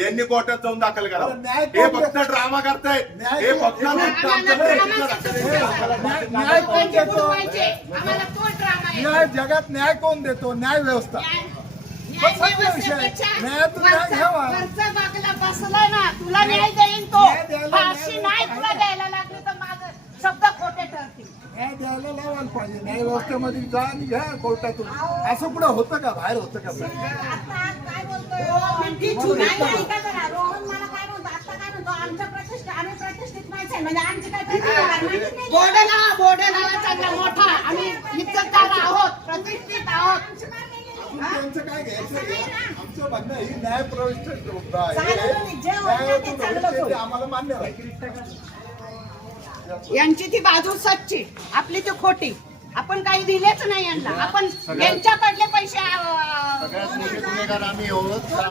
यांनी कोर्टात जाऊन दाखल करावं. हे फक्त ड्रामा करतायत. हे फक्त न्याय जगात न्याय कोण देतो? न्याय व्यवस्था. बसलाय ना तुला न्याय देईन तो. फाशी नाही तुला द्यायला लागली तर माझं शब्द खोटे ठरतील. न्याय द्यायला लावायला पाहिजे. न्याय व्यवस्थेमध्ये जा आणि घ्या कोर्टातून. असं पुढे होतं का? बाहेर होतं का? काय बोलतोय रोहन मला काय म्हणतो आता काय म्हणतो आमच्या प्रतिष्ठा आम्ही प्रतिष्ठित माणसं म्हणजे आमची काय बोर्ड लावा चांगला मोठा आम्ही इज्जतदार आहोत प्रतिष्ठित आहोत. त्यांचं काय घ्यायचं? आमचं म्हणणं ही न्याय प्रविष्ट आम्हाला मान्य आहे. यांची ती बाजू सच्ची आपली ती खोटी. आपण काही दिलेच नाही यांना. आपण यांच्याकडले पैसे सगळ्यात मोठे गुन्हेगार आम्ही आहोत.